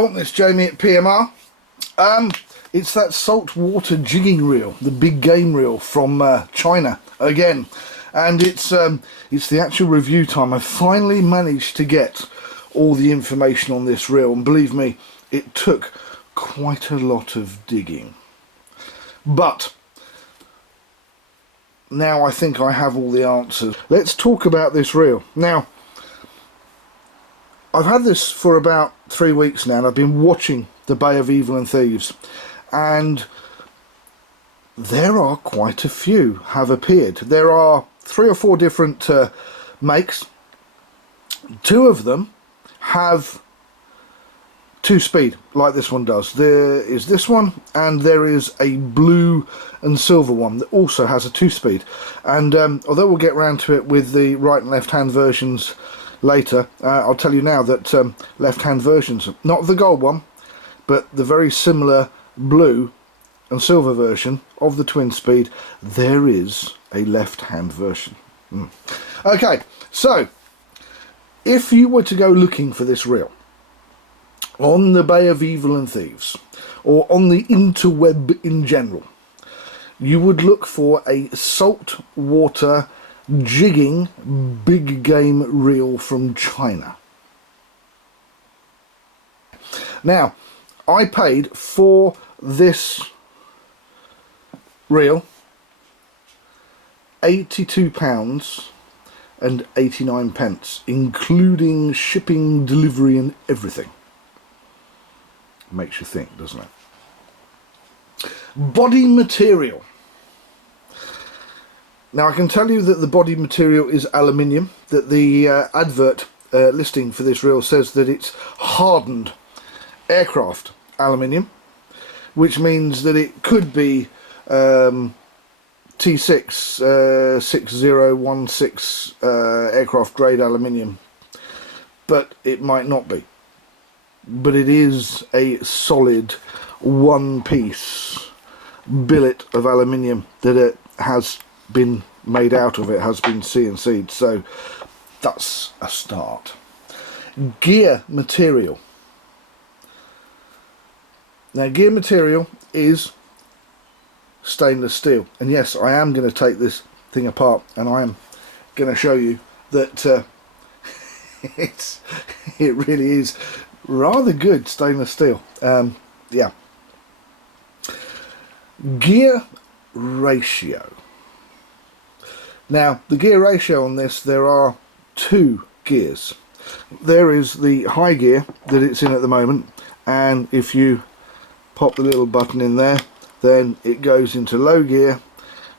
Hello, it's Jamie at PMR. It's that saltwater jigging reel, the big game reel from China again, and it's the actual review time. I finally managed to get all the information on this reel, and believe me, it took quite a lot of digging. But now I think I have all the answers. Let's talk about this reel. Now, I've had this for about 3 weeks now, and I've been watching the Bay of Evil and Thieves, and there are quite a few have appeared. There are 3 or 4 different makes. 2 of them have 2-speed, like this one does. There is this one, and there is a blue and silver one that also has a 2-speed. And although we'll get round to it with the right and left hand versions later, I'll tell you now that left hand versions, not the gold one, but the very similar blue and silver version of the twin speed, there is a left hand version. Okay, so if you were to go looking for this reel on the Bay of Evil and Thieves, or on the interweb in general, you would look for a saltwater jigging big game reel from China. Now, I paid for this reel £82.89, including shipping, delivery and everything. Makes you think, doesn't it? Body material. Now, I can tell you that the body material is aluminium, that the advert listing for this reel says that it's hardened aircraft aluminium, which means that it could be T6 6016 aircraft grade aluminium, but it might not be. But it is a solid one-piece billet of aluminium that it has been made out of. It has been CNC'd, so that's a start. Gear material. Now, gear material is stainless steel, and yes, I am going to take this thing apart, and I am going to show you that it really is rather good stainless steel. Yeah. Gear ratio. Now, the gear ratio on this, there are 2 gears. There is the high gear that it's in at the moment, and if you pop the little button in there, then it goes into low gear.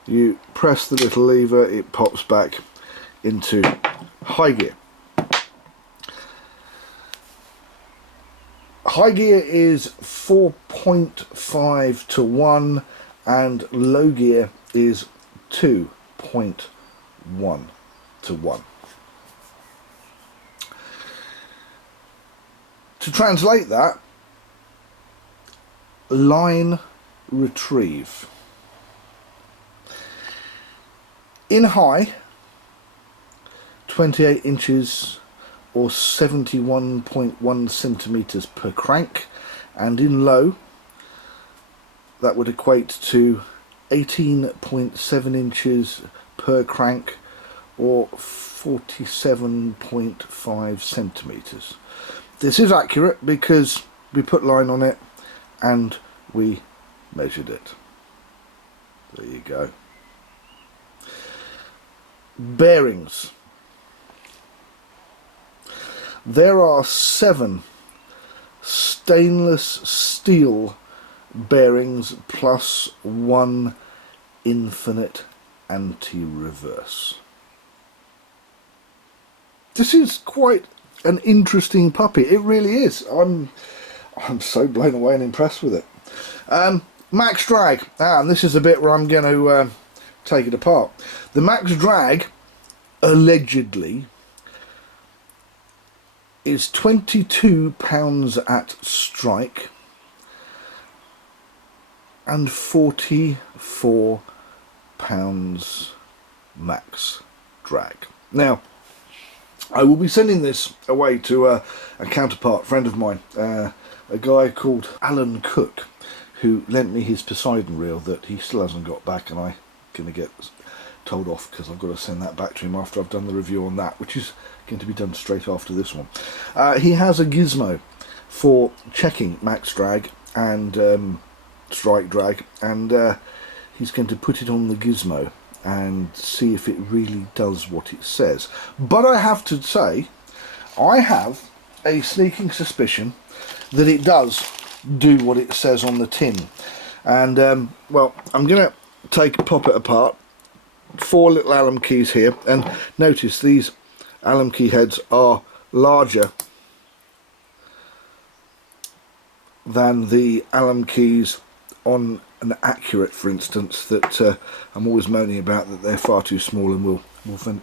You press the little lever, it pops back into high gear. High gear is 4.5 to 1, and low gear is 2.1 to 1. To translate that, line retrieve. In high, 28 inches or 71.1 centimeters per crank, and in low, that would equate to 18.7 inches per crank or 47.5 centimeters. This is accurate because we put line on it and we measured it. There you go. Bearings. There are 7 stainless steel bearings plus 1 infinite anti-reverse. This is quite an interesting puppy. It really is. I'm so blown away and impressed with it. Max drag, and this is the bit where I'm going to take it apart. The max drag, allegedly, is 22 pounds at strike and 44 pounds max drag. Now, I will be sending this away to a counterpart friend of mine, a guy called Alan Cook, who lent me his Poseidon reel that he still hasn't got back, and I'm going to get told off because I've got to send that back to him after I've done the review on that, which is going to be done straight after this one. He has a gizmo for checking max drag and strike drag, and he's going to put it on the gizmo and see if it really does what it says. But I have to say, I have a sneaking suspicion that it does do what it says on the tin. And well, I'm going to pop it apart. 4 little Allen keys here, and notice these Allen key heads are larger than the Allen keys on an Accurate, for instance, that I'm always moaning about, that they're far too small and will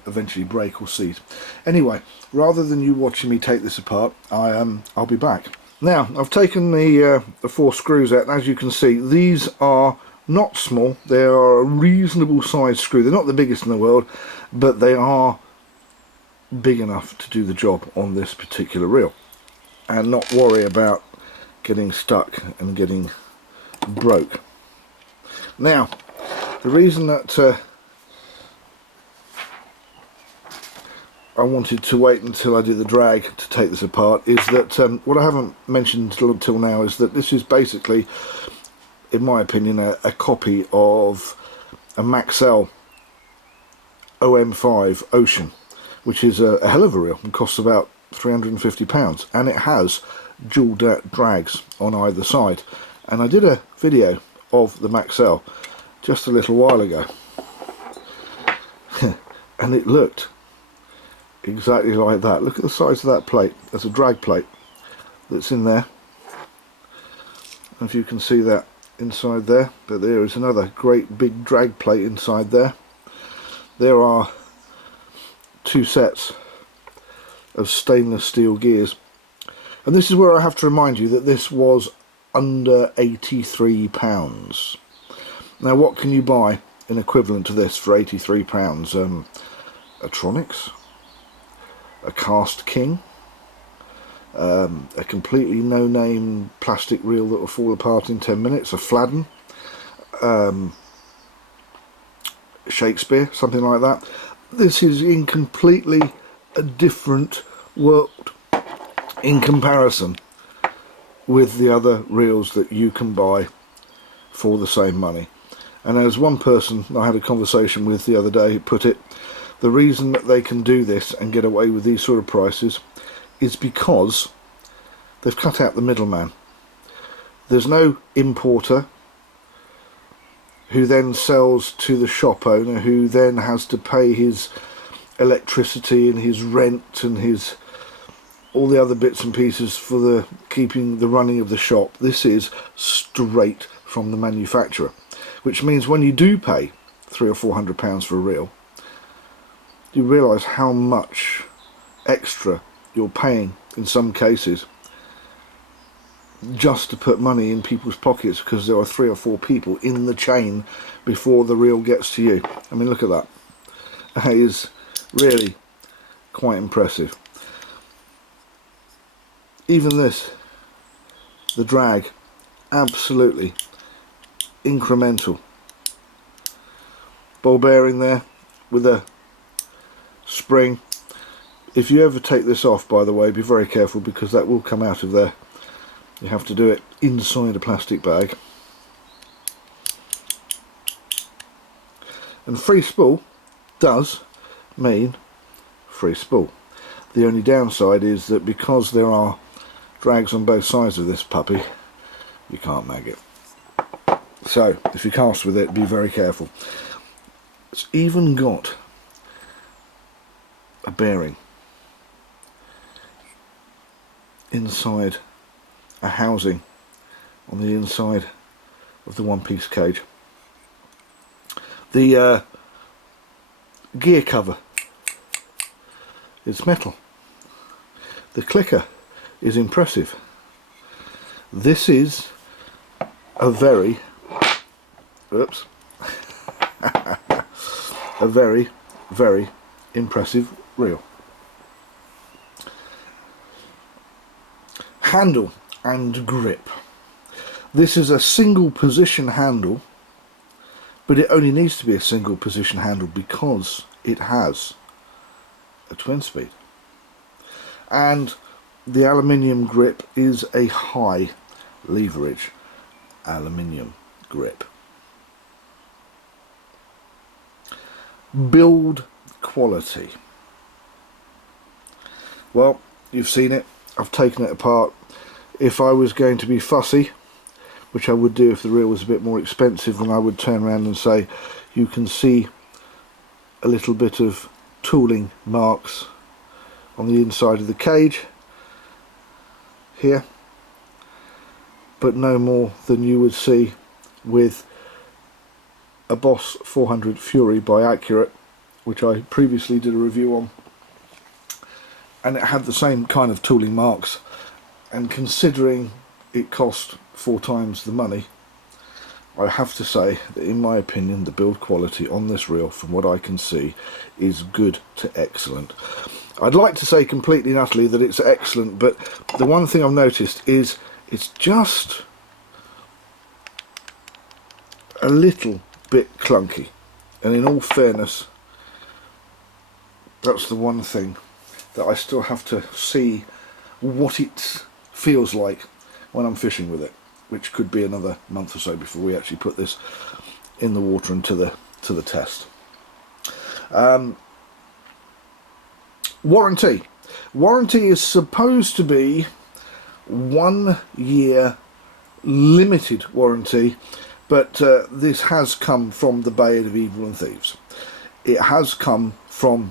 eventually break or seize. Anyway, rather than you watching me take this apart, I'll be back. Now, I've taken the 4 screws out, and as you can see, these are not small. They are a reasonable sized screw. They're not the biggest in the world, but they are big enough to do the job on this particular reel and not worry about getting stuck and getting broke. Now, the reason that I wanted to wait until I did the drag to take this apart is that what I haven't mentioned till now is that this is basically, in my opinion, a copy of a Maxell OM5 Ocean, which is a hell of a reel and costs about £350, and it has dual drags on either side. And I did a video of the Maxell just a little while ago and it looked exactly like that. Look at the size of that plate. There's a drag plate that's in there, if you can see that inside there, but there is another great big drag plate inside there. There are 2 sets of stainless steel gears, and this is where I have to remind you that this was under £83. Now, what can you buy in equivalent to this for £83? A Tronics, a Cast King, a completely no-name plastic reel that will fall apart in 10 minutes, a Fladden, Shakespeare, something like that. This is in completely a different world in comparison with the other reels that you can buy for the same money. And as one person I had a conversation with the other day put it, the reason that they can do this and get away with these sort of prices is because they've cut out the middleman. There's no importer who then sells to the shop owner, who then has to pay his electricity and his rent and his all the other bits and pieces for the keeping the running of the shop. This is straight from the manufacturer, which means when you do pay £300 or £400 for a reel, you realise how much extra you're paying in some cases just to put money in people's pockets, because there are 3 or 4 people in the chain before the reel gets to you. I mean, look at that. That is really quite impressive. Even this, the drag, absolutely incremental. Ball bearing there with a spring. If you ever take this off, by the way, be very careful, because that will come out of there. You have to do it inside a plastic bag. And free spool does mean free spool. The only downside is that because there are drags on both sides of this puppy, you can't mag it. So if you cast with it, be very careful. It's even got a bearing inside a housing on the inside of the one-piece cage. The gear cover is metal. The clicker is impressive. This is a very a very, very impressive reel. Handle and grip. This is a single position handle, but it only needs to be a single position handle because it has a twin speed. And the aluminium grip is a high leverage aluminium grip. Build quality. Well, you've seen it. I've taken it apart. If I was going to be fussy, which I would do if the reel was a bit more expensive, then I would turn around and say you can see a little bit of tooling marks on the inside of the cage here, but no more than you would see with a Boss 400 Fury by Accurate, which I previously did a review on, and it had the same kind of tooling marks. And considering it cost 4 times the money, I have to say that in my opinion the build quality on this reel, from what I can see, is good to excellent. I'd like to say completely and utterly that it's excellent, but the one thing I've noticed is it's just a little bit clunky, and in all fairness, that's the one thing that I still have to see what it feels like when I'm fishing with it, which could be another month or so before we actually put this in the water and to the test. Warranty is supposed to be 1 year limited warranty, but this has come from the Braid of Evil and Thieves. It has come from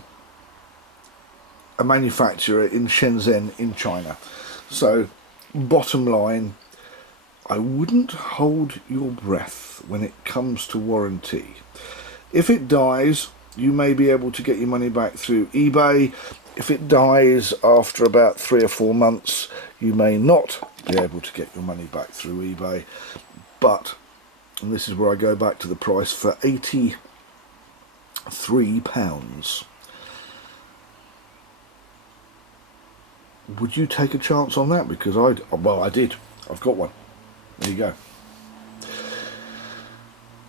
a manufacturer in Shenzhen in China. So bottom line, I wouldn't hold your breath when it comes to warranty. If it dies, you may be able to get your money back through eBay. If it dies after about 3 or 4 months, you may not be able to get your money back through eBay. But, and this is where I go back to the price, for £83, would you take a chance on that? Because I did. I've got one. There you go.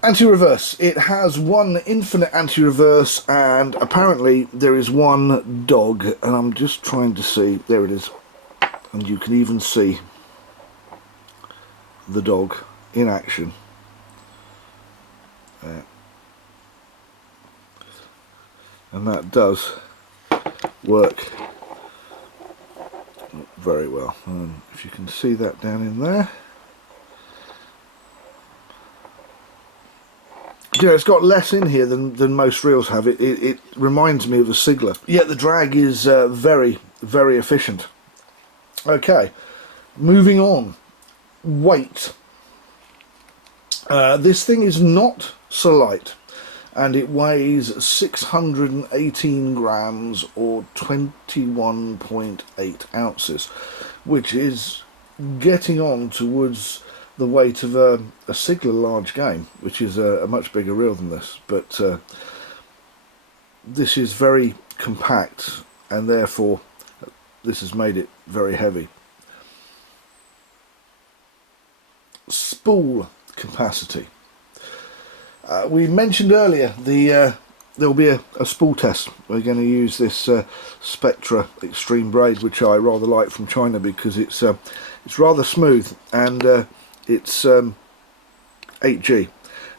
Anti-reverse. It has one infinite anti-reverse, and apparently there is one dog, and I'm just trying to see. There it is. And you can even see the dog in action. And that does work very well. And if you can see that down in there. Yeah, it's got less in here than most reels have. It reminds me of a Sigler. Yet the drag is very, very efficient. Okay, moving on. Weight. This thing is not so light, and it weighs 618 grams or 21.8 ounces, which is getting on towards the weight of a Sigler large game, which is a much bigger reel than this, but this is very compact, and therefore this has made it very heavy. Spool capacity. We mentioned earlier there'll be a spool test. We're going to use this Spectra Extreme Braid, which I rather like, from China, because it's rather smooth, and it's 8G.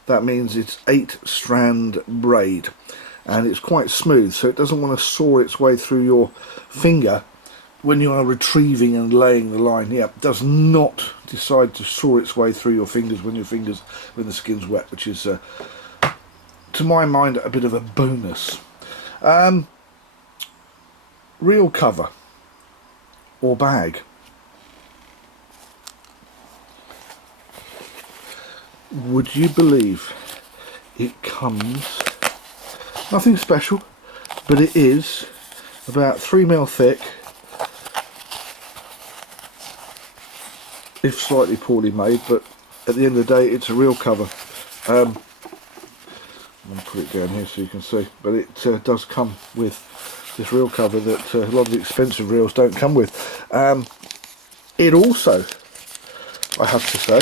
That means it's 8-strand braid, and it's quite smooth, so it doesn't want to saw its way through your finger when you are retrieving and laying the line. Yeah, it does not decide to saw its way through your fingers when the skin's wet, which is to my mind a bit of a bonus. Reel cover or bag. Would you believe it comes, nothing special, but it is about 3mm thick, if slightly poorly made, but at the end of the day it's a reel cover. I'm going to put it down here so you can see, but it does come with this reel cover that a lot of the expensive reels don't come with. It also I have to say.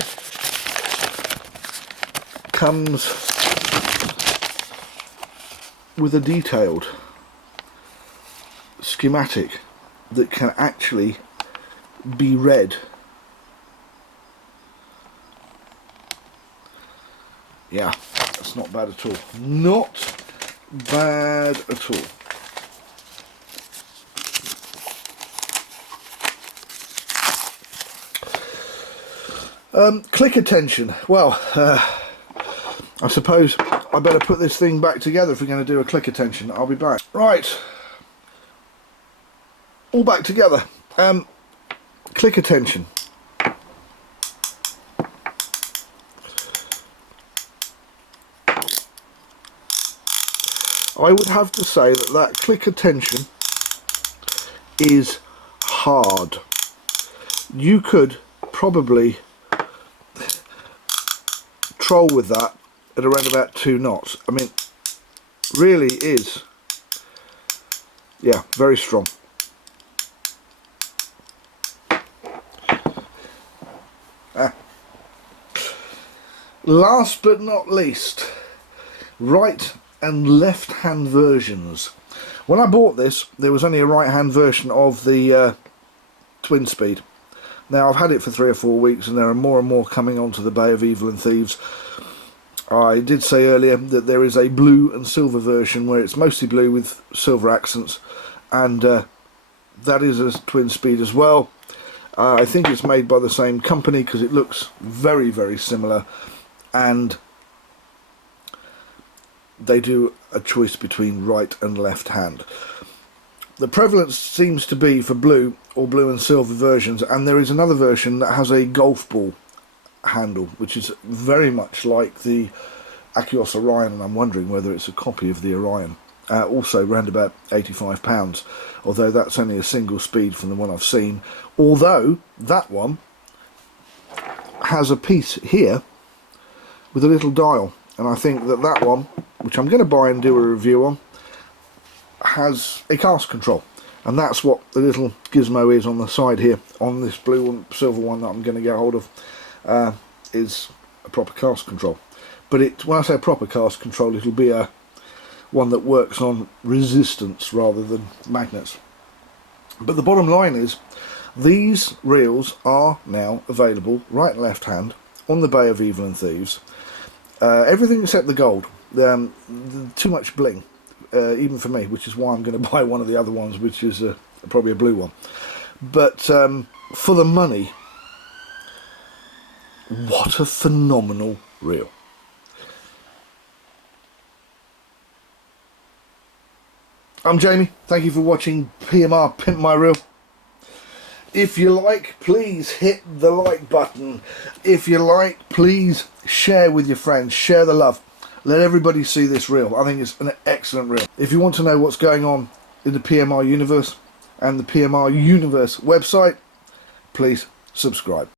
Comes with a detailed schematic that can actually be read. Yeah, that's not bad at all. Not bad at all. Click attention. Well, I suppose I better put this thing back together if we're going to do a click attention. I'll be back. Right. All back together. Click attention. I would have to say that click attention is hard. You could probably troll with that at around about 2 knots. I mean, really is, yeah, very strong. Last but not least, right and left hand versions. When I bought this, there was only a right hand version of the twin speed. Now I've had it for 3 or 4 weeks and there are more and more coming onto the Bay of Evil and Thieves. I did say earlier that there is a blue and silver version where it's mostly blue with silver accents, and that is a twin speed as well. I think it's made by the same company because it looks very, very similar, and they do a choice between right and left hand. The prevalence seems to be for blue or blue and silver versions, and there is another version that has a golf ball handle, which is very much like the Achios Orion, and I'm wondering whether it's a copy of the Orion. Also around about £85, although that's only a single speed from the one I've seen, although that one has a piece here with a little dial, and I think that one, which I'm going to buy and do a review on, has a cast control, and that's what the little gizmo is on the side here on this blue and silver one that I'm going to get hold of. Is a proper cast control, but when I say proper cast control, it'll be a one that works on resistance rather than magnets. But the bottom line is these reels are now available right and left hand on the Bay of Evil and Thieves. Everything except the gold. Too much bling, even for me, which is why I'm going to buy one of the other ones, which is probably a blue one. But for the money, what a phenomenal reel. I'm Jamie, thank you for watching PMR Pimp My Reel. If you like, please hit the like button. If you like, please share with your friends, share the love. Let everybody see this reel. I think it's an excellent reel. If you want to know what's going on in the PMR universe and the PMR universe website, please subscribe.